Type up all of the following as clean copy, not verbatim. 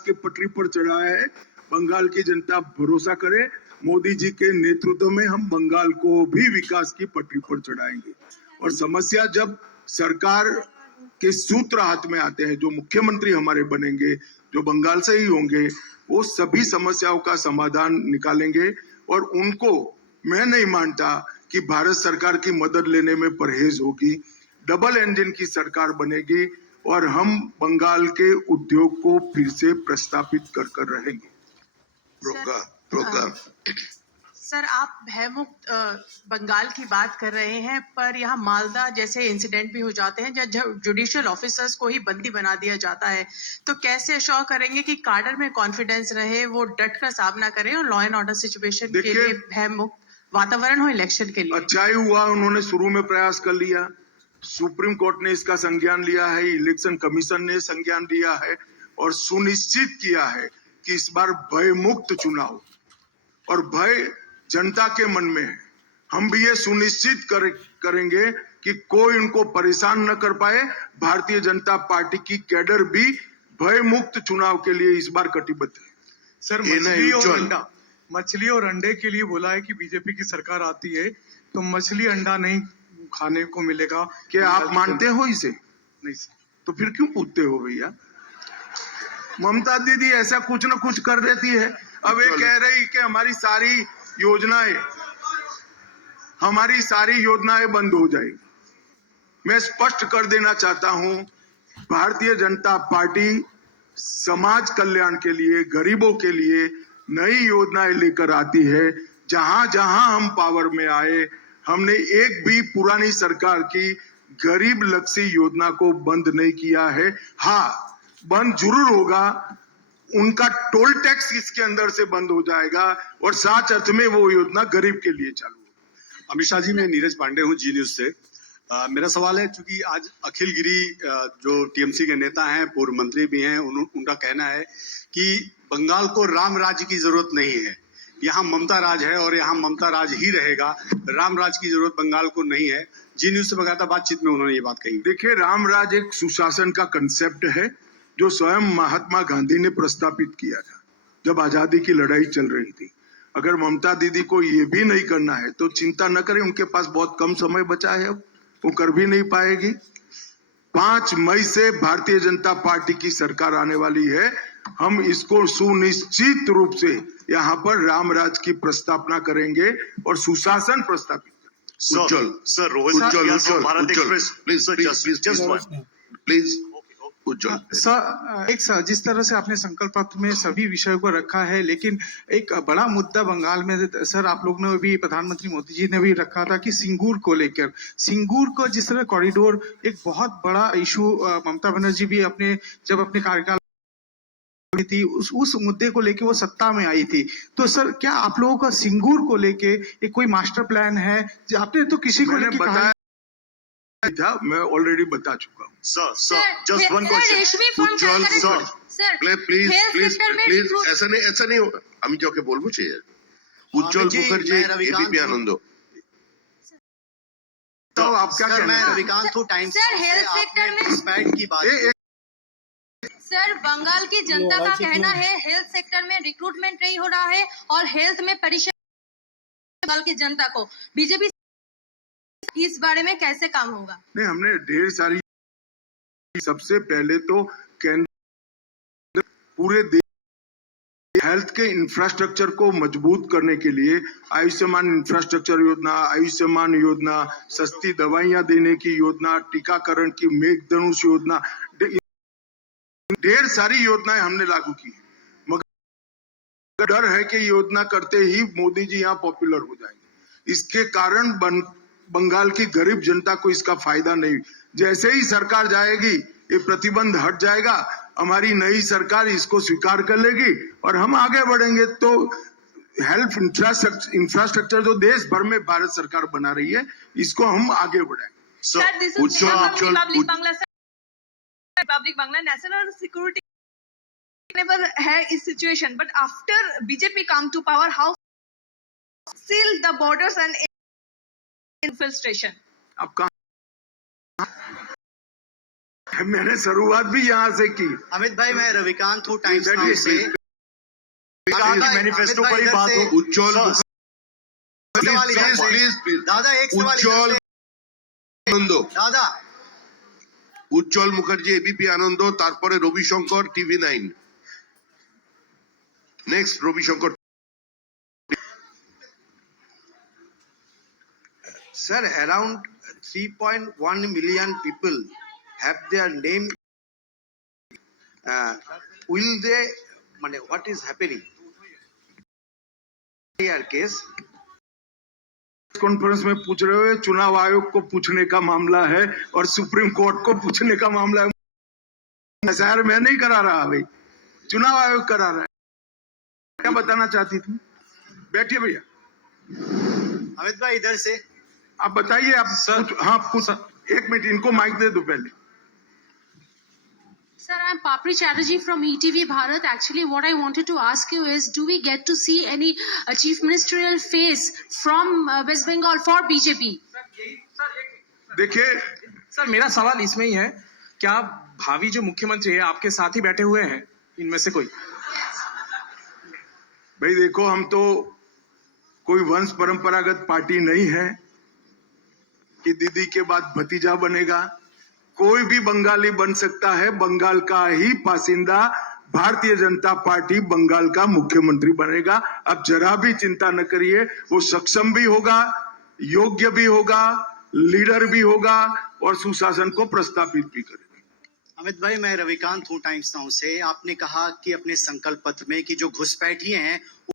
के पटरी पर चढ़ा है। बंगाल की जनता भरोसा करे, मोदी जी के नेतृत्व में हम बंगाल को भी विकास की पटरी पर चढ़ाएंगे। और समस्या जब सरकार के सूत्र हाथ में आते हैं, जो मुख्यमंत्री हमारे बनेंगे, जो बंगाल से ही होंगे, वो सभी समस्याओं का समाधान निकालेंगे। और उनको मैं नहीं मानता कि भारत सरकार की मदद लेने में परहेज होगी। डबल इंजन की सरकार बनेगी और हम बंगाल के उद्योग को फिर से प्रस्तापित कर रहेंगे। सर, आप भयमुक्त बंगाल की बात कर रहे हैं, पर यहाँ मालदा जैसे इंसिडेंट भी हो जाते हैं जब जुडिशियल ऑफिसर्स को ही बंदी बना दिया जाता है, तो कैसे अश्योर करेंगे कि काडर में कॉन्फिडेंस रहे, वो डट कर सामना करें और लॉ एंड ऑर्डर सिचुएशन के लिए भयमुक्त वातावरण हो इलेक्शन के लिए? अच्छा ही हुआ उन्होंने शुरू में प्रयास कर लिया, सुप्रीम कोर्ट ने इसका संज्ञान लिया है, इलेक्शन कमीशन ने संज्ञान लिया है और सुनिश्चित किया है कि इस बार भय मुक्त चुनाव, और भय जनता के मन में है। हम भी ये सुनिश्चित करेंगे कि कोई उनको परेशान न कर पाए। भारतीय जनता पार्टी की कैडर भी भय मुक्त चुनाव के लिए इस बार कटिबद्ध है। सर, मछली और अंडे के लिए बोला है कि बीजेपी की सरकार आती है तो मछली अंडा नहीं खाने को मिलेगा। क्या आप मानते हो इसे? नहीं सर। तो फिर क्यों पूछते हो भैया? ममता दीदी ऐसा कुछ न कुछ कर देती है। अब ये कह रही कि हमारी सारी योजनाएं बंद हो जाएगी। मैं स्पष्ट कर देना चाहता हूं, भारतीय जनता पार्टी समाज कल्याण के लिए, गरीबों के लिए नई योजनाएं लेकर आती है। जहां जहां हम पावर में आए, हमने एक भी पुरानी सरकार की गरीब लक्षी योजना को बंद नहीं किया है। हाँ, बंद जरूर होगा, उनका टोल टैक्स इसके अंदर से बंद हो जाएगा और साथ अर्थ में वो योजना गरीब के लिए चालू होगी। अमित शाह जी, मैं नीरज पांडे हूँ, जी न्यूज से। मेरा सवाल है, चूंकि आज अखिल गिरी जो टीएमसी के नेता हैं, पूर्व मंत्री भी हैं, उनका कहना है कि बंगाल को राम राज्य की जरूरत नहीं है, यहाँ ममता राज है और यहाँ ममता राज ही रहेगा, राम राज की जरूरत बंगाल को नहीं है। जी न्यूज से बकायदा बातचीत में उन्होंने ये बात कही। देखिए, राम राज एक सुशासन का कंसेप्ट है जो स्वयं महात्मा गांधी ने प्रस्तापित किया था जब आजादी की लड़ाई चल रही थी। अगर ममता दीदी को ये भी नहीं करना है तो चिंता न करें, उनके पास बहुत कम समय बचा है, अब वो कर भी नहीं पाएगी। 5 मई से भारतीय जनता पार्टी की सरकार आने वाली है। हम इसको सुनिश्चित रूप से यहाँ पर रामराज की प्रस्तावना करेंगे और सुशासन प्रस्तापित उज्जवल सर, सर, जिस तरह से आपने संकल्प पत्र में सभी विषयों को रखा है, लेकिन एक बड़ा मुद्दा बंगाल में सर आप लोग ने भी, प्रधानमंत्री मोदी जी ने भी रखा था कि सिंगूर को लेकर, सिंगूर को जिस तरह कॉरिडोर एक बहुत बड़ा इशू, ममता बनर्जी भी जब अपने कार्यकाल थी उस मुद्दे को लेके वो सत्ता में आई थी। तो सर, क्या आप लोगों का सिंगूर को लेके एक कोई मास्टर प्लान है? आपने तो किसी को लेके बताया था, मैं ऑलरेडी बता चुका हूँ। Sir, just one question. Please ऐसा नहीं होगा। আমি কাউকে বলবো चाहिए उज्जवल मुखर्जी, एबीपी आनंद। तो आप क्या कहना है? रविकांत टाइम्स सेक्टर की बात। सर, बंगाल की जनता का कहना है हेल्थ सेक्टर में रिक्रूटमेंट नहीं हो रहा है और हेल्थ में परेशानी बंगाल की जनता को। बीजेपी इस बारे में कैसे काम होगा? नहीं, हमने ढेर सारी, सबसे पहले तो केंद्र पूरे देश हेल्थ के इंफ्रास्ट्रक्चर को मजबूत करने के लिए आयुष्मान इंफ्रास्ट्रक्चर योजना, आयुष्मान योजना, सस्ती दवाइयां देने की योजना, टीकाकरण की मेघधनुष योजना, ढेर सारी योजनाएं हमने लागू की। मगर डर है कि योजना करते ही मोदी जी यहाँ पॉपुलर हो जाएंगे। इसके कारण बंगाल की गरीब जनता को इसका फायदा नहीं। जैसे ही सरकार जाएगी ये प्रतिबंध हट जाएगा, हमारी नई सरकार इसको स्वीकार कर लेगी और हम आगे बढ़ेंगे। तो हेल्थ इंफ्रास्ट्रक्चर जो देश भर में भारत सरकार बना रही है, इसको हम आगे बढ़ाएंगे। Republic Bangla national security never है इस situation, but after BJP come to power, how seal the borders and infiltration? अब मैंने शुरुआत भी यहाँ से की। अमित भाई, मैं रविकांत हूँ टाइम्स That नाउ is से। मैनिफेस्टो पर ही बात हो। उज्जवल प्लीज दादा एक सवाल उज्जवल इधर से। आनंद, दादा উজ্জ্বল মুখার্জি এবিপি আনন্দ, তারপরে Ravishankar TV 9। Next Ravishankar. Sir, around 3.1 million people have their name. Will they, what is happening? Your case. Conference में पूछ रहे हो, चुनाव आयोग को पूछने का मामला है और सुप्रीम कोर्ट को पूछने का मामला है। एसआईआर मैं नहीं करा रहा भाई, चुनाव आयोग करा रहा है। क्या बताना चाहती थी? बैठिए भैया, अमित भाई इधर से। आप बताइए। आप हाँ पूछ, एक मिनट इनको माइक दे दो पहले। Sir, I'm Papri Chatterjee from ETV Bharat. Actually, what I wanted to ask you is, do we get to see any chief ministerial face from West Bengal for BJP? देखिए sir, मेरा सवाल इसमें ही है, क्या भावी जो मुख्यमंत्री है आपके साथ ही बैठे हुए हैं इनमें से कोई? भाई देखो, हम तो कोई वंश परंपरागत पार्टी नहीं है कि दीदी के बाद भतीजा बनेगा। कोई भी बंगाली बन सकता है, बंगाल का ही बासिंदा भारतीय जनता पार्टी बंगाल का मुख्यमंत्री बनेगा। अब जरा भी चिंता न करिए, वो सक्षम भी होगा, योग्य भी होगा, लीडर भी होगा और सुशासन को प्रस्तावित भी करेगा। अमित भाई, मैं रविकांत हूँ टाइम्स नाउ से। आपने कहा कि अपने संकल्प पत्र में कि जो घुसपैठिए हैं वो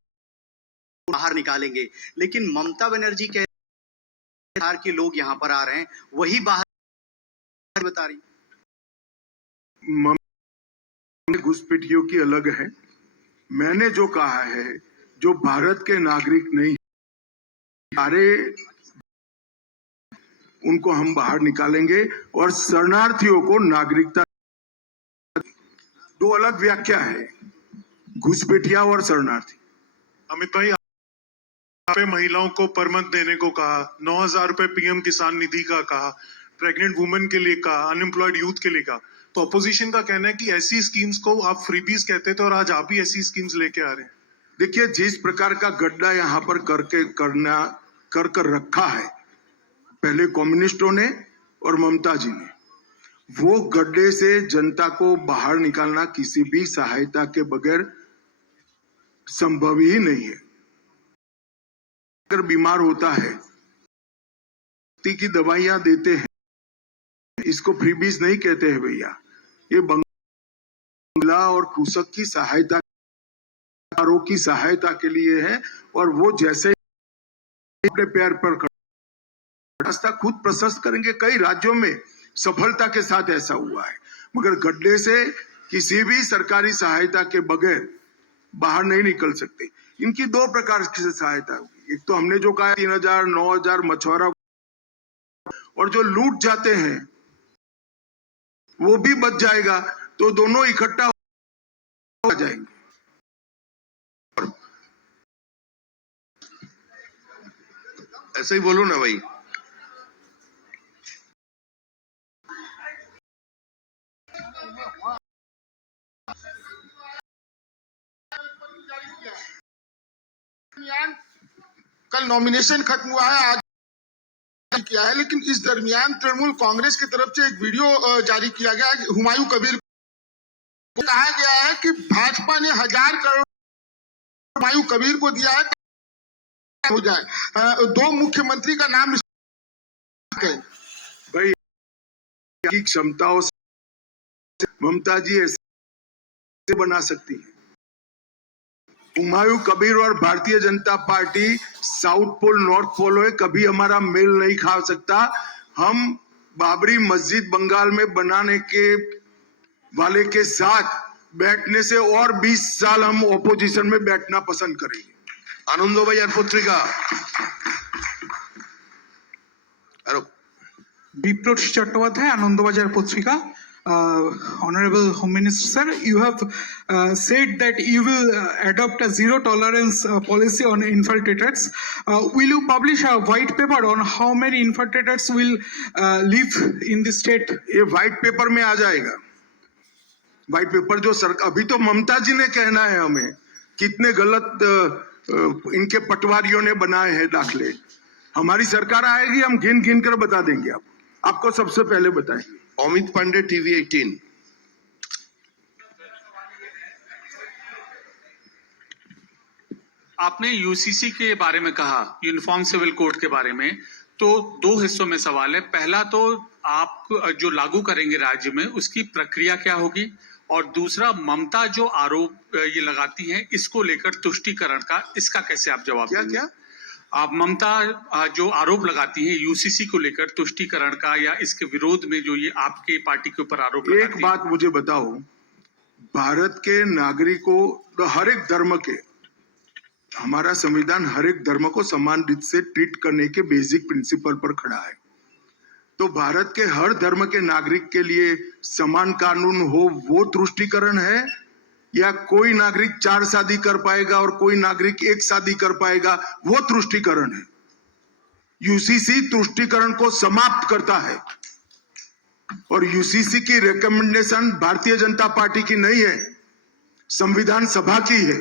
बाहर निकालेंगे, लेकिन ममता बनर्जी कह के लोग यहाँ पर आ रहे हैं, वही बाहर बता रही। घुसपैठियों की अलग है। मैंने जो कहा है, जो भारत के नागरिक नहीं, सारे उनको हम बाहर निकालेंगे और शरणार्थियों को नागरिकता। दो अलग व्याख्या है, घुसपैठिया और शरणार्थी। अमित भाई, आपने महिलाओं को पर मंथ देने को कहा, 9,000 रुपए पीएम किसान निधि का कहा, प्रेग्नेंट वुमेन के लिए कहा, अनएम्प्लॉयड यूथ के लिए कहा। तो अपोजिशन का कहना है कि ऐसी स्कीम्स को आप फ्रीबीज कहते थे और आज आप ही ऐसी स्कीम्स लेके आ रहे हैं। देखिए, जिस प्रकार का गड्ढा यहाँ पर कर रखा है पहले कम्युनिस्टों ने और ममता जी ने, वो गड्ढे से जनता को बाहर निकालना किसी भी सहायता के बगैर संभव ही नहीं है। अगर बीमार होता है, की दवाइयां देते हैं, इसको फ्रीबीज नहीं कहते हैं भैया। ये बंगला और कृषक की सहायता, की सहायता के लिए है और वो जैसे अपने पैर पर रास्ता खुद प्रशस्त करेंगे। कई राज्यों में सफलता के साथ ऐसा हुआ है, मगर गड्ढे से किसी भी सरकारी सहायता के बगैर बाहर नहीं निकल सकते। इनकी दो प्रकार की सहायता होगी। एक तो हमने जो कहा 3,000, 9,000 मछुआरा, और जो लूट जाते हैं वो भी बच जाएगा, तो दोनों इकट्ठा हो जाएंगे। ऐसे ही बोलो ना भाई। कल नॉमिनेशन खत्म हुआ है, आज किया है, लेकिन इस दरमियान तृणमूल कांग्रेस की तरफ से एक वीडियो जारी किया गया है। हुमायूं कबीर को कहा गया है कि भाजपा ने 1,000 करोड़ हुमायूं कबीर को दिया है, हो जाए। दो मुख्यमंत्री का नाम भाई की क्षमताओं से ममता जी ऐसे बना सकती है। हुमायूं कबीर और Bharatiya Janata party south pole north pole है, कभी हमारा मेल नहीं खा सकता। हम बाबरी मस्जिद बंगाल में बनाने के वाले के साथ बैठने से और 20 साल हम ऑपोजिशन में बैठना पसंद करेंगे। आनंदबाजार पत्रिका। বিপ্লব চট্টোপাধ্যায়, আনন্দবাজার পত্রিকা। Honorable Home Minister, sir, you have said that you will adopt a zero tolerance policy on infiltrators. Will you publish a white paper on how many infiltrators will live in the state? ये white paper में आ जाएगा। White paper जो सरकार, अभी तो ममता जी ने कहना है हमें कितने गलत इनके पटवारियों ने बनाए हैं दाखले। हमारी सरकार आएगी, हम गिन गिन कर बता देंगे। आपको सबसे पहले बताएंगे। अमित पांडे, टीवी 18। आपने यूसीसी के बारे में कहा, यूनिफॉर्म सिविल कोड के बारे में, तो दो हिस्सों में सवाल है। पहला तो आप जो लागू करेंगे राज्य में उसकी प्रक्रिया क्या होगी, और दूसरा ममता जो आरोप ये लगाती है इसको लेकर तुष्टीकरण का, इसका कैसे आप जवाब देंगे? क्या आप ममता जो आरोप लगाती है यूसीसी को लेकर तुष्टीकरण का या इसके विरोध में जो ये आपके पार्टी के ऊपर आरोप लगाती है? एक बात मुझे बताओ, भारत के नागरिकों, हर एक धर्म के, हमारा संविधान हर एक धर्म को समान रीत से ट्रीट करने के बेसिक प्रिंसिपल पर खड़ा है। तो भारत के हर धर्म के नागरिक के लिए समान कानून हो, वो तुष्टीकरण है, या कोई नागरिक 4 शादी कर पाएगा और कोई नागरिक 1 शादी कर पाएगा, वो तुष्टीकरण है? यूसीसी तुष्टीकरण को समाप्त करता है, और यूसीसी की रिकमेंडेशन भारतीय जनता पार्टी की नहीं है, संविधान सभा की है।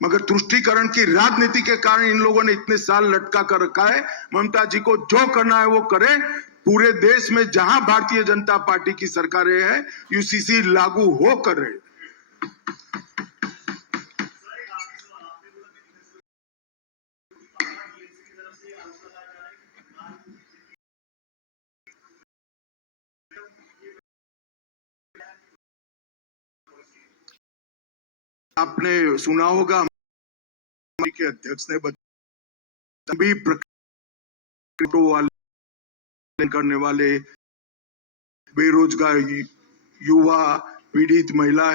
मगर तुष्टीकरण की राजनीति के कारण इन लोगों ने इतने साल लटका कर रखा है। ममता जी को जो करना है वो करे। पूरे देश में जहां भारतीय जनता पार्टी की सरकारें हैं, यूसीसी लागू हो कर रहे। आपने सुना होगा के अध्यक्ष ने भी वाले करने वाले बेरोजगार युवा, पीड़ित महिला,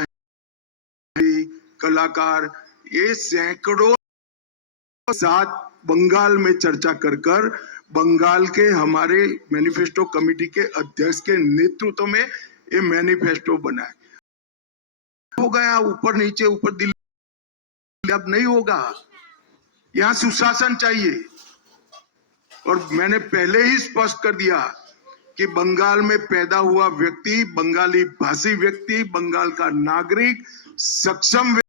कलाकार, ये सैकड़ों साथ बंगाल में चर्चा कर बंगाल के हमारे मैनिफेस्टो कमेटी के अध्यक्ष के नेतृत्व में ये मैनिफेस्टो बना है। हो गया ऊपर नीचे, ऊपर दिल्ली, अब नहीं होगा। यहां सुशासन चाहिए। और मैंने पहले ही स्पष्ट कर दिया कि बंगाल में पैदा हुआ व्यक्ति, बंगाली भाषी व्यक्ति, बंगाल का नागरिक सक्षम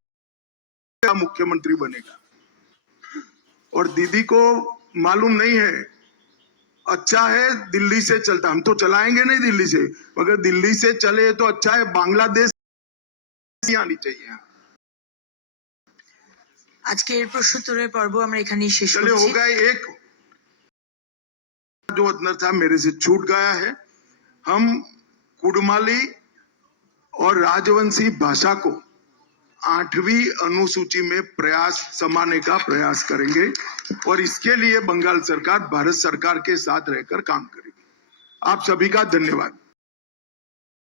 मुख्यमंत्री बनेगा। और दीदी को मालूम नहीं है, अच्छा है दिल्ली से चलता, हम तो चलाएंगे नहीं दिल्ली से, मगर दिल्ली से चले तो अच्छा है, बांग्लादेश आनी चाहिए। আজকের প্রশ্নোত্তরের পর্ব আমরা এখানেই শেষ चलिए हो गया। एक जो अंदर था मेरे से छूट गया है। हम कुड़माली और राजवंशी भाषा को 8वीं अनुसूची में प्रयास समाने का प्रयास करेंगे, और इसके लिए बंगाल सरकार भारत सरकार के साथ रहकर काम करेगी। आप सभी का धन्यवाद।